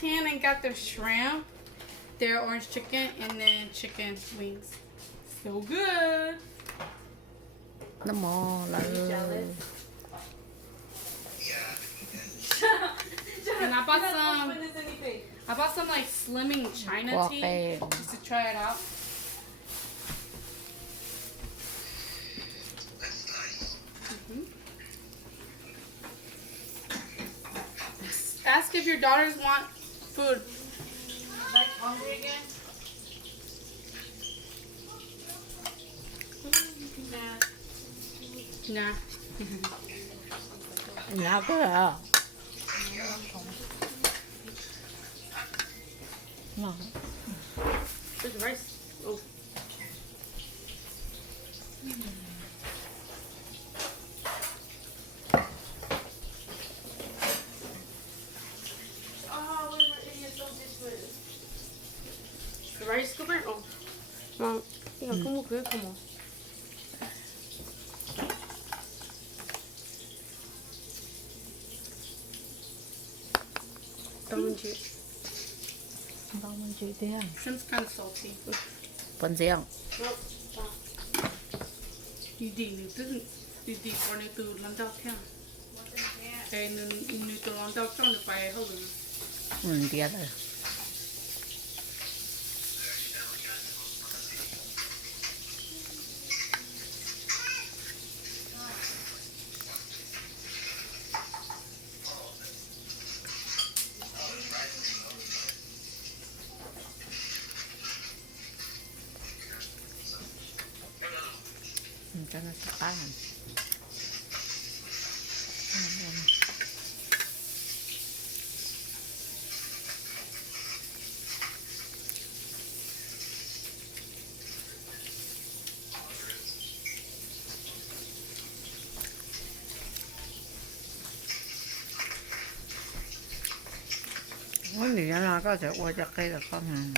10 and got their shrimp, their orange chicken, and then chicken wings. So good. Nó mò là And I bought some like slimming China Wow, tea babe. just to try it out. Ask if your daughters want food. Like hungry again? Nah. nhá cái à. Ngon. There's rice. Oh. The rice scooper? Oh. Well, yeah, como que como. Don't you? Đâu mình chịu tiền. Shrimp's kind of salty. Phần riêng. Nope. You did for new to London town. And new to London town if I hold them. Tiếc rồi. Cho nó sắp tái hành. Cái gì đó có thể qua cho cây là con hàng.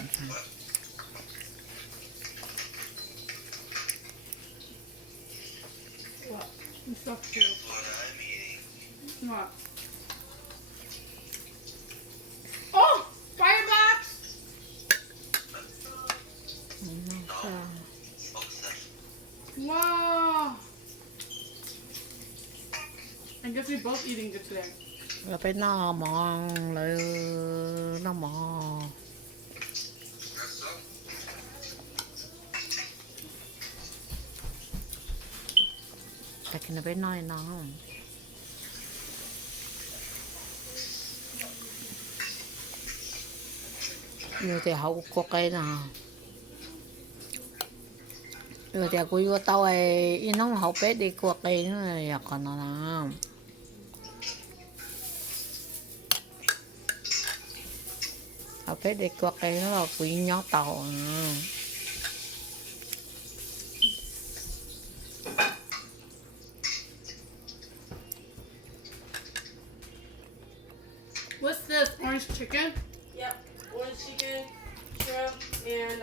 What? You so cute. What? Oh! Firebox! Wow! I guess we both eating good today. Là phải no mòn lại nó mò. Tại nó phải nói nó không. Nhiều thì hậu có cây nào. Nhiều thì cô vô tao ấy nó hậu bếp đi qua cây nữa là còn nó làm. Hậu bếp đi qua cây nó là quý nhó tàu. What's this? Orange chicken? Yep, orange chicken, shrimp, and